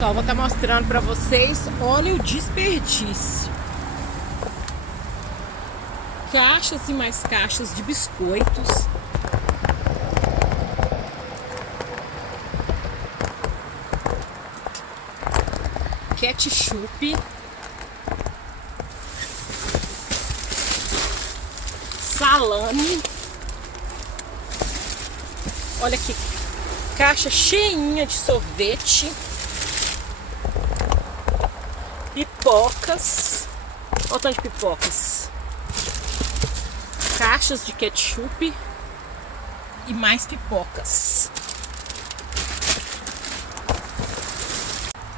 Pessoal, vou estar mostrando para vocês, olha o desperdício. Caixas e mais caixas de biscoitos. Ketchup. Salame. Olha aqui, caixa cheinha de sorvete. Pipocas. Olha o tanto de pipocas. Caixas de ketchup. E mais pipocas.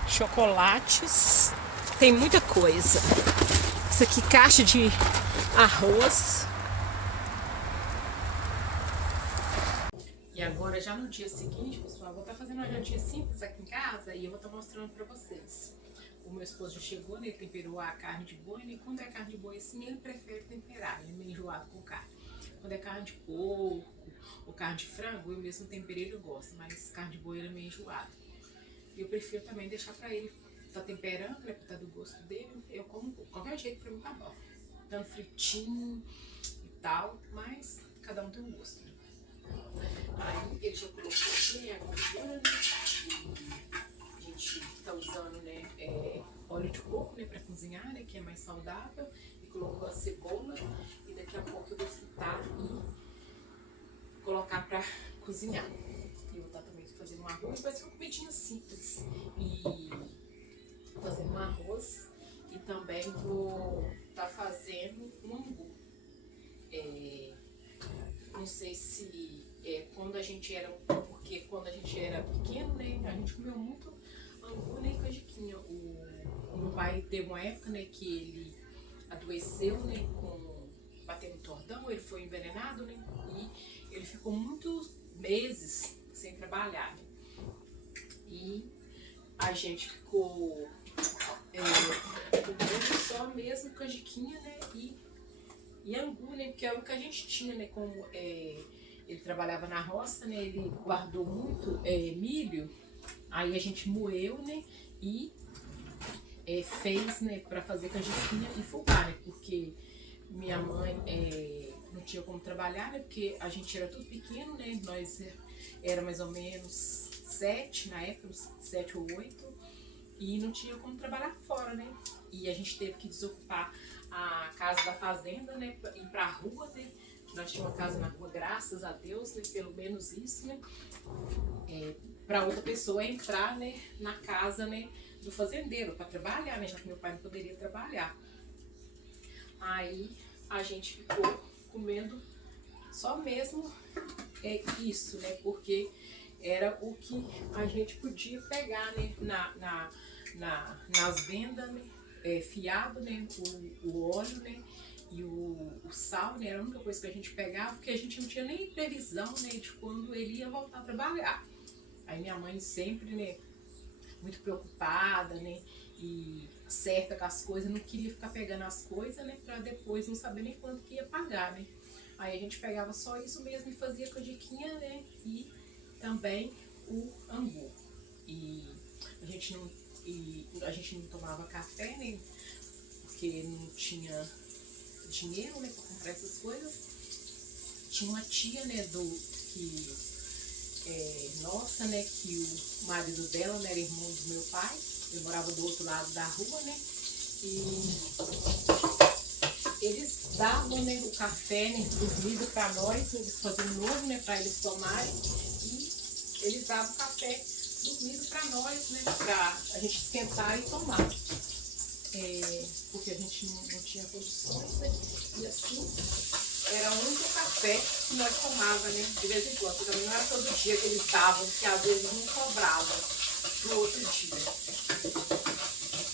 Chocolates. Tem muita coisa. Isso aqui, caixa de arroz. E agora, já no dia seguinte, pessoal, eu vou estar fazendo uma jantinha simples aqui em casa e eu vou estar mostrando pra vocês. O meu esposo já chegou, né? Ele temperou a carne de boi, né? Quando é carne de boi assim, ele prefere temperar, ele é meio enjoado com carne. Quando é carne de porco ou carne de frango, eu mesmo temperei, ele gosta, mas carne de boi ele é meio enjoado. E eu prefiro também deixar pra ele tá temperando, né? Pra tá do gosto dele. Eu como qualquer jeito, pra mim tá bom. Tanto fritinho e tal, mas cada um tem um gosto, né? Aí ele já colocou aqui a gordura, né? A gente tá usando, né, óleo de coco, né, pra cozinhar, né, que é mais saudável. E colocou a cebola e daqui a pouco eu vou fritar e colocar pra cozinhar. E eu vou estar também fazendo um arroz, vai ser uma comidinha simples. E fazendo um arroz e também vou estar fazendo um angu. Não sei se quando a gente era, porque quando a gente era pequeno, né, a gente comeu muito angu, né, e canjiquinha. O meu pai teve uma época, né, que ele adoeceu, né, batendo tordão, ele foi envenenado, né, e ele ficou muitos meses sem trabalhar, né, e a gente ficou comendo só mesmo canjiquinha, né, e angu, né, porque é o que a gente tinha, né, como ele trabalhava na roça, né, ele guardou muito milho, aí a gente moeu, né, e fez, né, para fazer canjiquinha e fubá, né, porque minha mãe não tinha como trabalhar, né, porque a gente era tudo pequeno, né, nós era mais ou menos 7 na época, 7 ou 8, e não tinha como trabalhar fora, né, e a gente teve que desocupar a casa da fazenda, né, ir pra rua, né, nós tínhamos uma casa na rua, graças a Deus, né, pelo menos isso, né, para outra pessoa entrar, né, na casa, né, do fazendeiro para trabalhar, né, já que meu pai não poderia trabalhar. Aí a gente ficou comendo só mesmo isso, né, porque era o que a gente podia pegar, né, nas vendas, né, fiado, né, o óleo, né, e o sal, né, era a única coisa que a gente pegava, porque a gente não tinha nem previsão, né, de quando ele ia voltar a trabalhar. Aí minha mãe sempre, né, muito preocupada, né, e certa com as coisas, não queria ficar pegando as coisas, né, pra depois não saber nem quando que ia pagar, né. Aí a gente pegava só isso mesmo e fazia canjiquinha, né, e também o angu. E a gente não tomava café, né, porque não tinha dinheiro, né, pra comprar essas coisas. Tinha uma tia, né, nossa, né, que o marido dela, né, era irmão do meu pai, ele morava do outro lado da rua, né, e eles davam, né, o café, né, dormido para nós, eles faziam novo, né, para eles tomarem, e eles davam o café dormido para nós, né, para a gente esquentar e tomar, porque a gente não tinha condições, né, e assim era o único café que nós tomávamos, né, de vez em quando. Também não era todo dia que eles davam, porque às vezes não sobrava pro outro dia.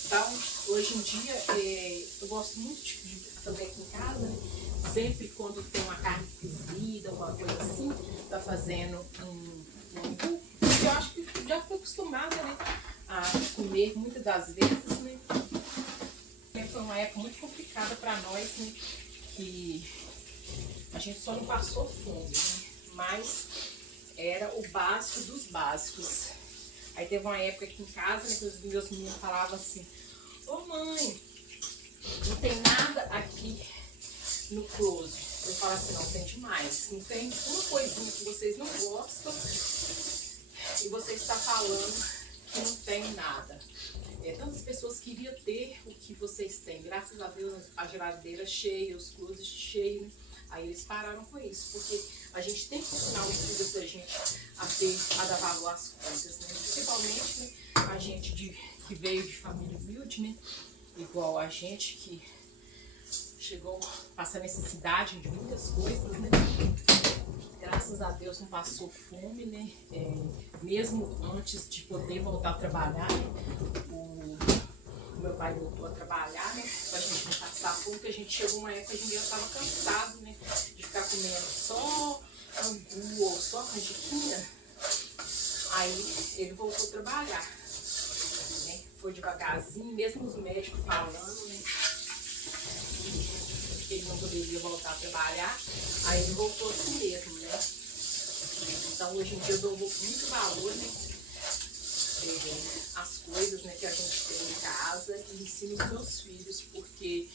Então, hoje em dia, eu gosto muito de fazer aqui em casa, né? Sempre quando tem uma carne cozida, alguma coisa assim, tá fazendo um angu. Eu acho que já fui acostumada, né, a comer muitas das vezes, né. Foi uma época muito complicada para nós, né, que a gente só não passou fome, né? Mas era o básico dos básicos. Aí teve uma época aqui em casa, né, que os meus meninos falavam assim, ô mãe, não tem nada aqui no closet. Eu falo assim, não, tem demais. Não tem uma coisinha que vocês não gostam e você está falando que não tem nada. Tantas pessoas queriam ter o que vocês têm. Graças a Deus, a geladeira cheia, os closets cheios, né? Aí eles pararam com isso, porque a gente tem que ensinar os filhos da gente a dar valor às coisas, né? Principalmente, né, a gente que veio de família humilde, né? Igual a gente que chegou a passar necessidade de muitas coisas, né? Graças a Deus não passou fome, né? Mesmo antes de poder voltar a trabalhar, né? O meu pai voltou a trabalhar, né? Pra gente não passar fome, porque a gente chegou uma época que a gente já estava cansado, né? De ficar comendo só angu ou só canjiquinha. Aí ele voltou a trabalhar, né? Foi devagarzinho, mesmo os médicos falando, né? Que ele não poderia voltar a trabalhar, aí ele voltou assim mesmo, né? Então hoje em dia eu dou muito valor, né? As coisas, né, que a gente tem em casa e ensino os meus filhos, porque,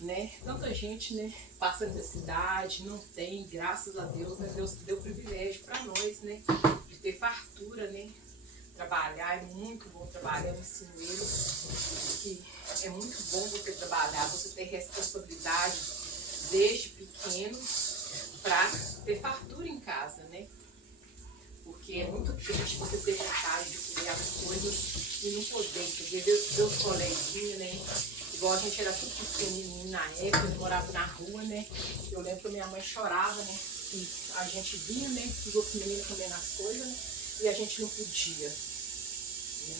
né, tanta gente, né, passa necessidade, não tem, graças a Deus, né, Deus deu privilégio para nós, né, de ter fartura, né? Trabalhar é muito bom trabalhar, eu ensino eles que é muito bom você trabalhar, você ter responsabilidade desde pequeno para ter fartura em casa, né? Porque é muito triste você ter vontade de comer as coisas e não poder, entendeu? Ver os coleguinhas, né? Igual a gente era tudo pequenininho na época, eu morava na rua, né? Eu lembro que a minha mãe chorava, né? E a gente via, né? Os outros meninos comendo as coisas, né? E a gente não podia. Né?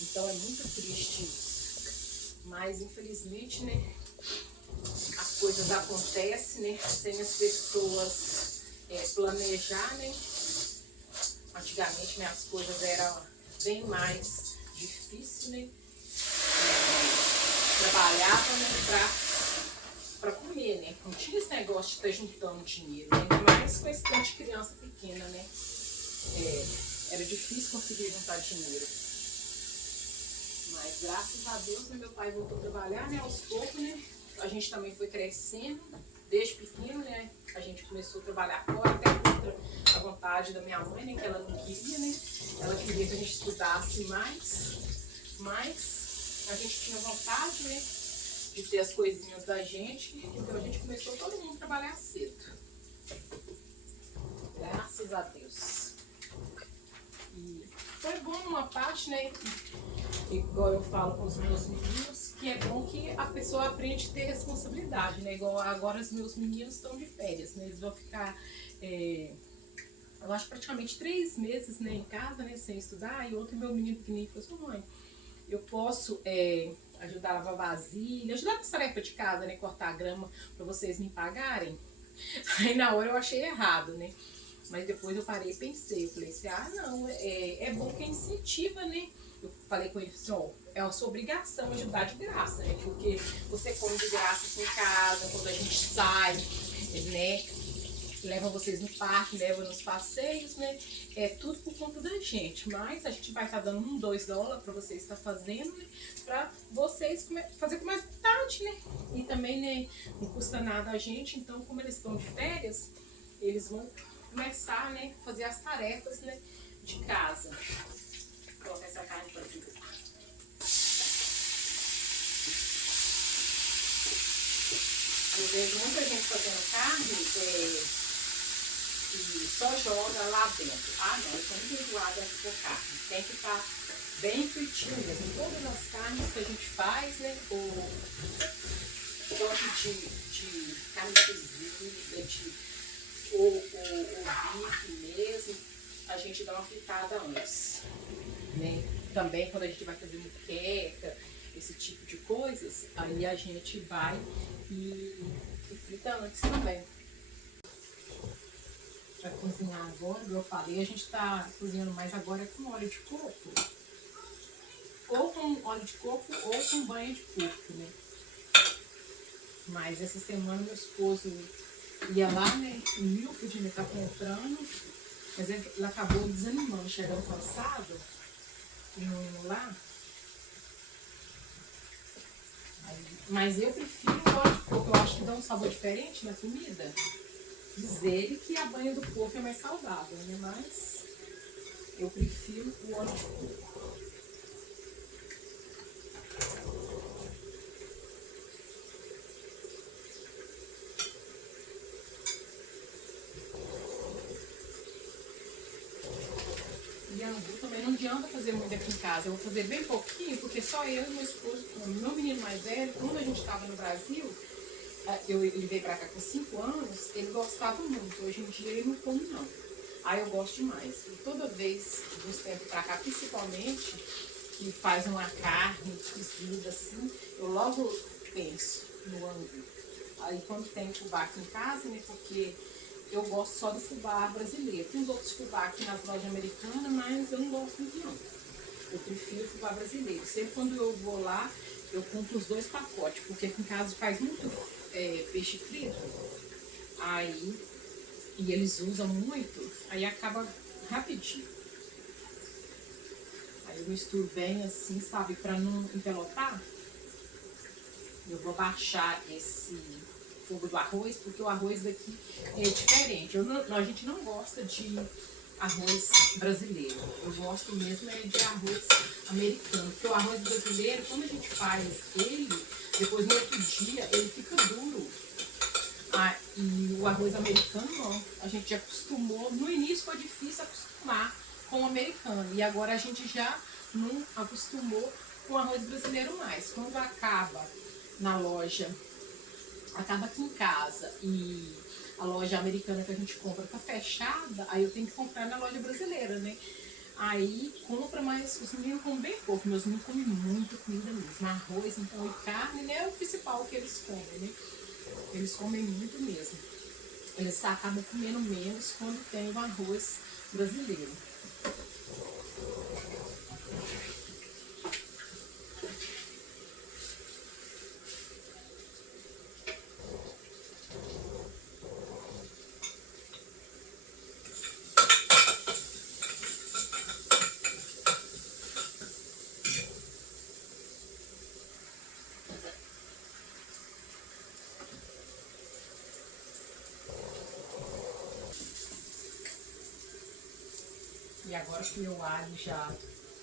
Então é muito triste isso. Mas infelizmente, né, as coisas acontecem, né, sem as pessoas planejar, né? Antigamente, né, as coisas eram bem mais difíceis, né? Trabalhava, né, para comer, né? Não tinha esse negócio de estar juntando dinheiro, né? Ainda mais com esse tanto de criança pequena, né? Era difícil conseguir juntar dinheiro. Mas graças a Deus, né, meu pai voltou a trabalhar, né, aos poucos, né? A gente também foi crescendo, desde pequeno, né? A gente começou a trabalhar fora, até contra a vontade da minha mãe, né? Que ela não queria, né? Ela queria que a gente estudasse mais, mas a gente tinha vontade, né, de ter as coisinhas da gente, então a gente começou todo mundo a trabalhar cedo. Graças a Deus. E foi bom numa parte, né? Igual eu falo com os meus meninos, que é bom que a pessoa aprende a ter responsabilidade, né? Igual agora os meus meninos estão de férias, né? Eles vão ficar, eu acho, praticamente 3 meses, né, em casa, né, sem estudar. E outro meu menino pequenininho falou assim, mãe, eu posso ajudar a lavar vasilha, ajudar nas tarefas de casa, né, cortar a grama para vocês me pagarem? Aí na hora eu achei errado, né? Mas depois eu parei e pensei, eu falei assim, não, é bom que incentiva, né? Eu falei com ele assim, ó, é a sua obrigação ajudar de graça, né? Porque você come de graça aqui em casa, quando a gente sai, né? Leva vocês no parque, leva nos passeios, né? É tudo por conta da gente. Mas a gente vai estar dando $2 para vocês estar fazendo, né? Para vocês fazer com mais vontade, né? E também, né, não custa nada a gente. Então, como eles estão de férias, eles vão começar, né, a fazer as tarefas, né, de casa. Vou colocar essa carne para aqui. Eu vejo muita gente fazendo carne e só joga lá dentro. Não, eu sou muito enjoada com carne. Tem que estar bem fritinho mesmo. Todas as carnes que a gente faz, né, ou tanto de carne cozida, ou bife mesmo, a gente dá uma fritada antes, né? Também quando a gente vai fazer muqueca, esse tipo de coisas, aí a gente vai e frita antes também. Para cozinhar agora, como eu falei, a gente está cozinhando mais agora com óleo de coco. Ou com óleo de coco ou com banha de porco, né? Mas essa semana meu esposo ia lá, né, em Milford, ele tá comprando, mas ele acabou desanimando, chegando cansado. no lá. Mas eu prefiro o óleo de coco, eu acho que dá um sabor diferente na comida. Diz ele que a banha do porco é mais saudável, né? Mas eu prefiro o óleo de coco. E angu também não adianta fazer muito aqui em casa. Eu vou fazer bem pouquinho, porque só eu e meu esposo comem. Meu menino mais velho, quando a gente estava no Brasil, ele veio pra cá com 5 anos, ele gostava muito. Hoje em dia ele não come não. Aí eu gosto demais. E toda vez dos tempos pra cá, principalmente, que faz uma carne cozida assim, eu logo penso no angu. Aí quando tem fubá aqui em casa, né, porque eu gosto só do fubá brasileiro. Tem os outros fubá aqui nas lojas americanas, mas eu não gosto muito não. Eu prefiro o fubá brasileiro. Sempre quando eu vou lá, eu compro os 2 pacotes, porque aqui em casa faz muito peixe frito. Aí, e eles usam muito, aí acaba rapidinho. Aí eu misturo bem assim, sabe, pra não empelotar. Eu vou baixar esse fogo do arroz, porque o arroz daqui é diferente. A gente não gosta de arroz brasileiro. Eu gosto mesmo de arroz americano. Porque o arroz brasileiro, quando a gente faz ele, depois no outro dia ele fica duro. E o arroz americano não. A gente já acostumou. No início foi difícil acostumar com o americano. E agora a gente já não acostumou com o arroz brasileiro mais. Quando acaba na loja, acaba aqui em casa e a loja americana que a gente compra tá fechada, aí eu tenho que comprar na loja brasileira, né? Aí compra, mas os meninos comem bem pouco. Meus meninos comem muito comida mesmo. Arroz, então, e carne, né? É o principal que eles comem, né? Eles comem muito mesmo. Eles acabam comendo menos quando tem o arroz brasileiro. E agora que meu alho já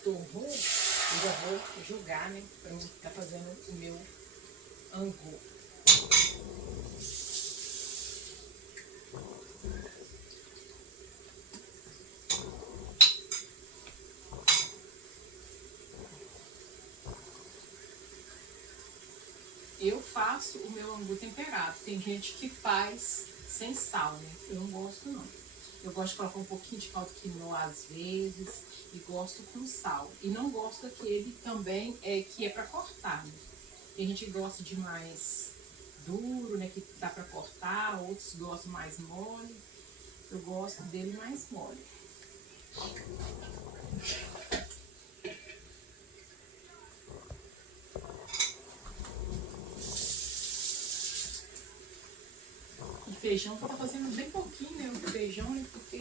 torrou, eu já vou jogar, né? Pra eu estar fazendo o meu angu. Eu faço o meu angu temperado. Tem gente que faz sem sal, né? Eu não gosto não. Eu gosto de colocar um pouquinho de caldo quinoa às vezes e gosto com sal. E não gosto daquele também que é para cortar, né? Tem gente que gosta de mais duro, né? Que dá para cortar, outros gostam mais mole. Eu gosto dele mais mole. E feijão, eu vou estar fazendo bem pouquinho, né? O feijão, né? Porque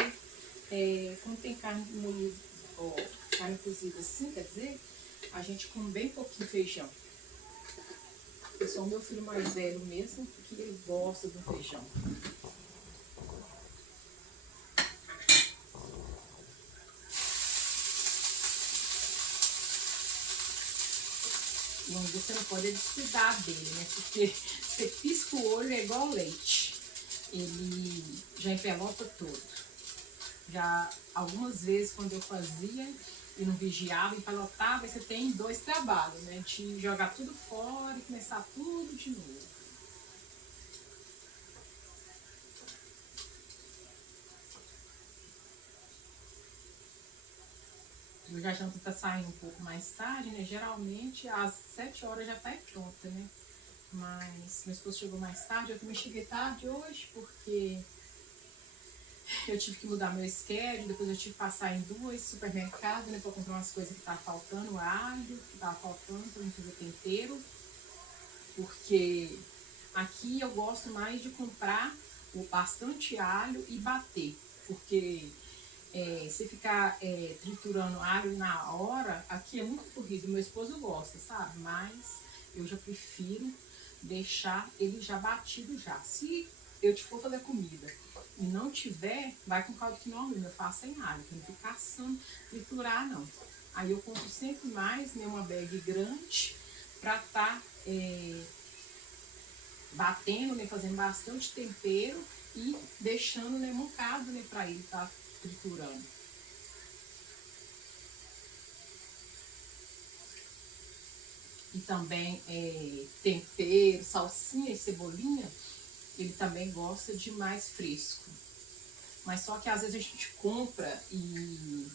quando tem carne moída, ó, carne cozida assim, quer dizer, a gente come bem pouquinho feijão. É só o meu filho mais velho mesmo, que ele gosta do feijão. E você não pode descuidar dele, né? Porque você pisca o olho é igual leite. Ele já empelota todo. Já algumas vezes quando eu fazia e não vigiava, empelotava, você tem 2 trabalhos, né? De jogar tudo fora e começar tudo de novo. Hoje a janta tá saindo um pouco mais tarde, né? Geralmente às 7 horas já tá pronta, né? Mas meu esposo chegou mais tarde, eu também cheguei tarde hoje, porque eu tive que mudar meu schedule, depois eu tive que passar em 2 supermercados, né? Pra comprar umas coisas que tava faltando, alho, que tava faltando pra mim fazer tempero. Porque aqui eu gosto mais de comprar bastante alho e bater, porque Se ficar triturando alho na hora, aqui é muito corrido, meu esposo gosta, sabe? Mas eu já prefiro deixar ele já batido já. Se eu te for fazer comida e não tiver, vai com caldo quinoa mesmo, eu faço sem alho, que não fica assando, triturar não. Aí eu compro sempre mais, né, uma bag grande, pra tá batendo, né, fazendo bastante tempero e deixando, né, mocado, né, pra ele tá triturando. E também tempero, salsinha e cebolinha, ele também gosta de mais fresco. Mas só que às vezes a gente compra e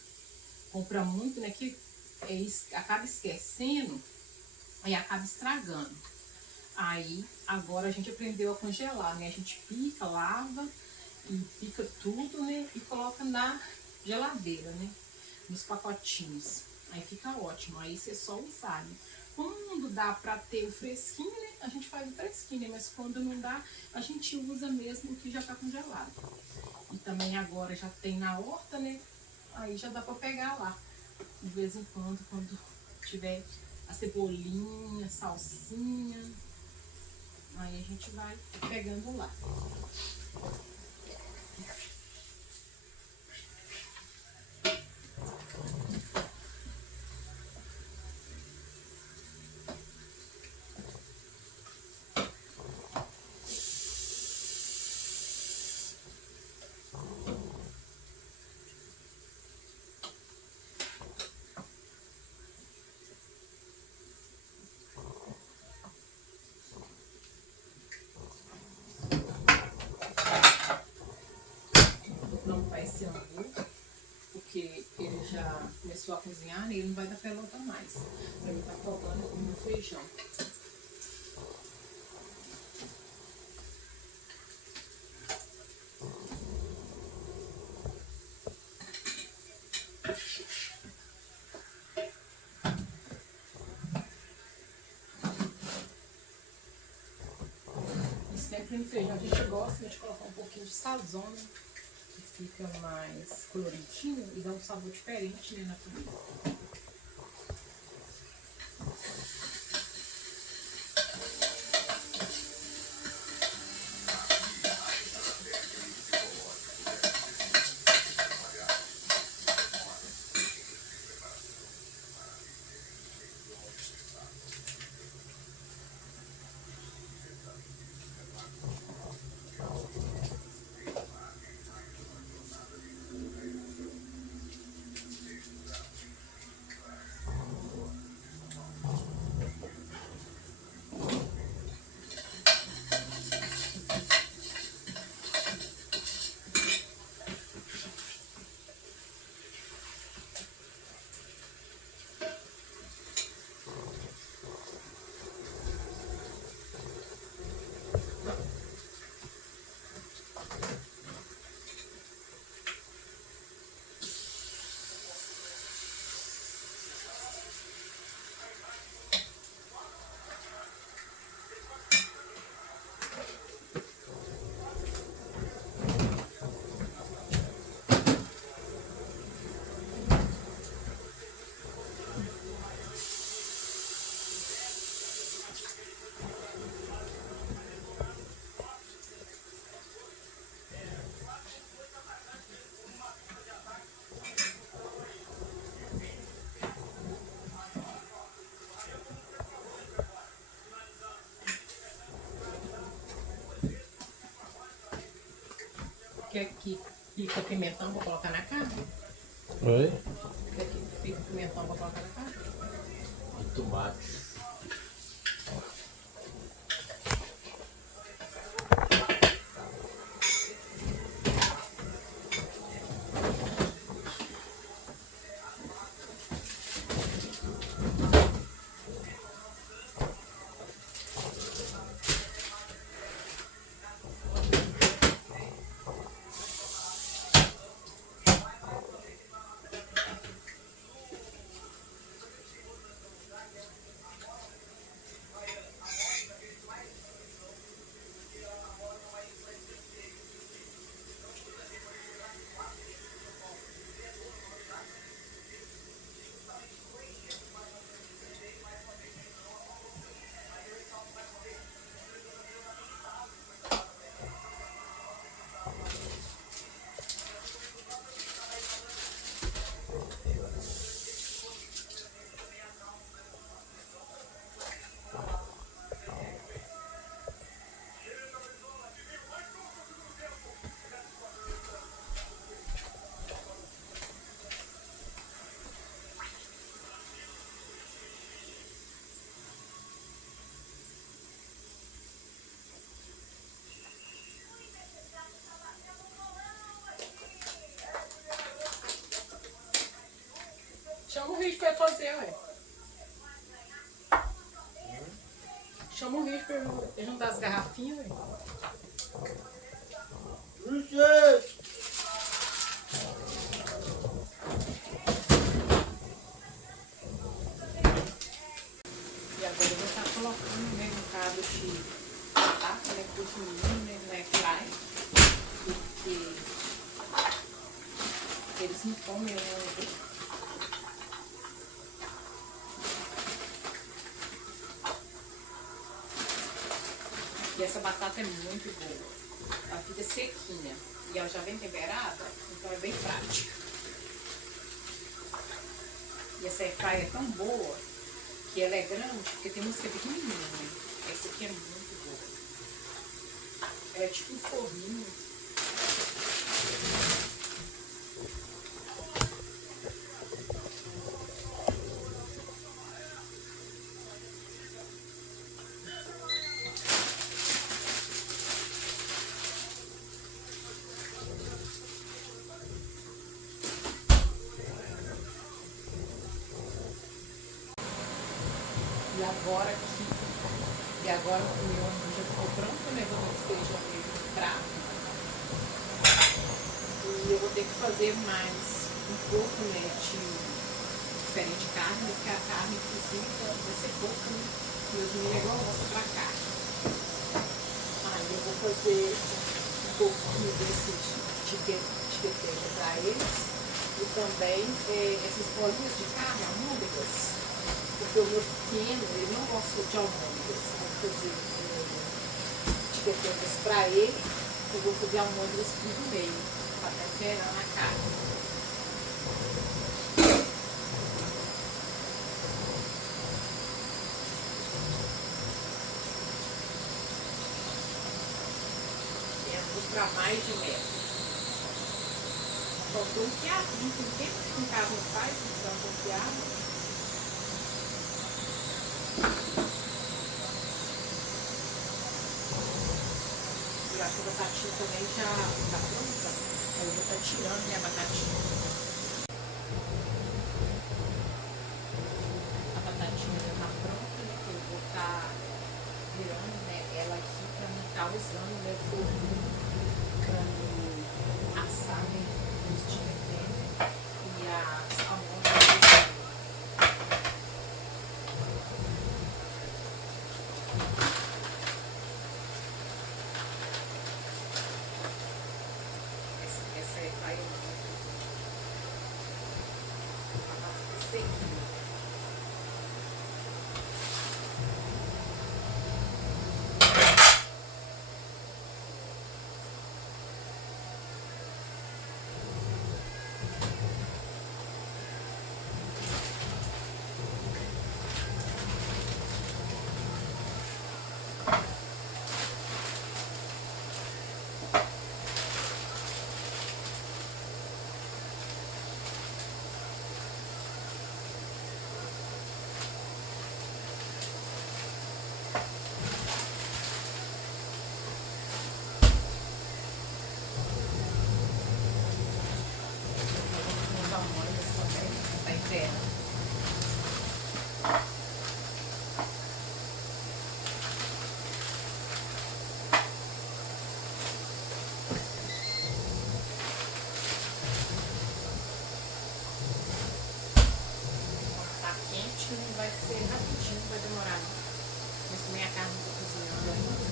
compra muito, né, que acaba esquecendo e acaba estragando. Aí agora a gente aprendeu a congelar, né? A gente pica, lava e pica tudo, né? E coloca na geladeira, né? Nos pacotinhos. Aí fica ótimo. Aí você só usar, né? Quando dá pra ter o fresquinho, né? A gente faz o fresquinho, né? Mas quando não dá, a gente usa mesmo o que já tá congelado. E também agora já tem na horta, né? Aí já dá pra pegar lá. De vez em quando tiver a cebolinha, salsinha, aí a gente vai pegando lá. Não vai ser angu, porque ele já começou a cozinhar, né? Ele não vai dar pelota mais. Pra mim tá faltando o meu feijão. E sempre no feijão a gente gosta de colocar um pouquinho de sazon, né? Que fica mais coloridinho e dá um sabor diferente, né, na comida. Quer que pica pimentão pra colocar na carne? Oi? Quer que pica pimentão pra colocar na carne? E tomate. fazer, ué. Chama o Richo pra eu juntar as garrafinhas, ué. E agora eu vou estar colocando, né, no caso de batata, né, com os meninos, né, no airfry, porque eles não comem muito. E essa batata é muito boa. Ela fica sequinha. E ela já vem temperada, então é bem prática. E essa airfryer é tão boa que ela é grande, porque tem música pequenininha, né? Essa aqui é muito boa. Ela é tipo um forninho. E agora o meu arroz já ficou pronto, né? Vou despejar ele no prato. E eu vou ter que fazer mais um pouco, né, de diferente de carne, porque a carne cozida vai ser pouca, né? Meus meninos é igual gosta pra carne. Aí eu vou fazer um pouquinho desse tiqueteca pra eles. E também essas bolinhas de carne, almôndegas. Porque o meu pequeno, ele não gosta de almôndegas. Vou fazer tiquetecas pra ele. Eu vou fazer almôndegas por meio, para temperar na carne. Temos para mais de metro. Faltou um quiabinho, tem tempo que em casa não faz, então um quiabo. Eu acho que a batatinha também já está pronta. Aí eu vou estar tirando minha batatinha. A batatinha já está pronta, né? Eu vou estar virando, né, ela aqui para não estar usando, né, fogo para assar, né, os tiquetês e as almôndegas. Essa é vai sequinha. Vai ser rapidinho, vai demorar não. Mas também a carne está cozinhando ainda.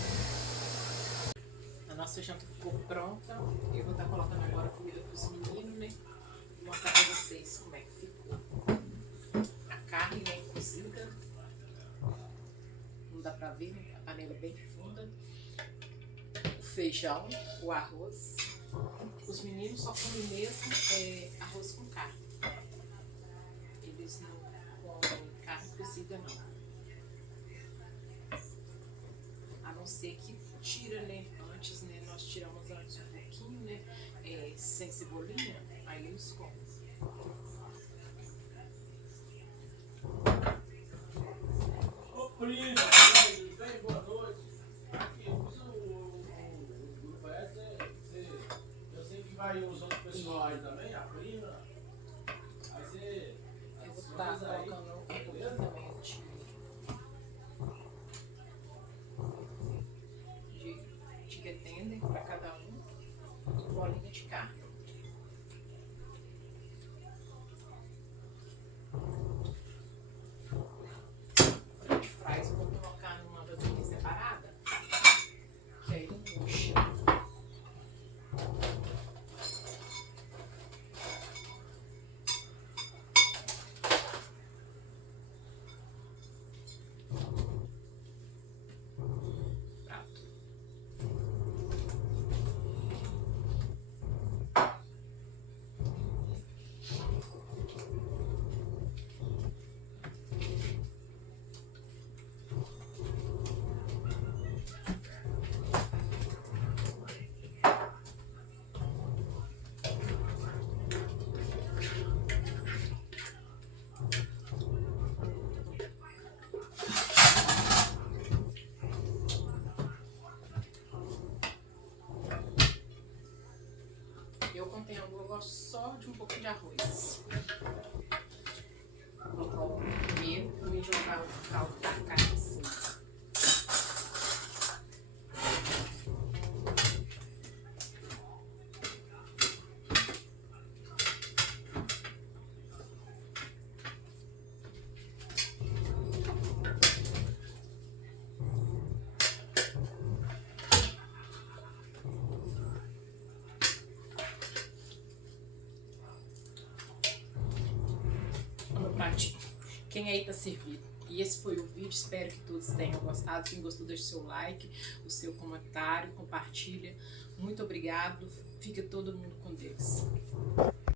A nossa janta ficou pronta. Eu vou estar colocando agora comida para os meninos, né? Vou mostrar para vocês como é que ficou. A carne, né, cozida. Não dá para ver, né? A panela é bem funda. O feijão, o arroz. Os meninos só comem mesmo arroz com carne. Eles não comem carne cozida não. A não ser que tira, né? Antes, né? Nós tiramos antes um pouquinho, né? Sem cebolinha, aí eles comem. Ô, prima, bem, boa noite. Aqui, eu fiz o grupo eu sei que vai os outros pessoal aí também, a prima. Aí você. Eu vou estar bolinha de carne. French fries eu vou colocar numa vasilha separada, que aí não puxa. Eu gosto só de um pouquinho de arroz. Vou colocar o primeiro e jogar o caldo da carne em cima. Quem aí tá servido. E esse foi o vídeo, espero que todos tenham gostado. Quem gostou, deixe seu like, o seu comentário, compartilha. Muito obrigado, fica todo mundo com Deus.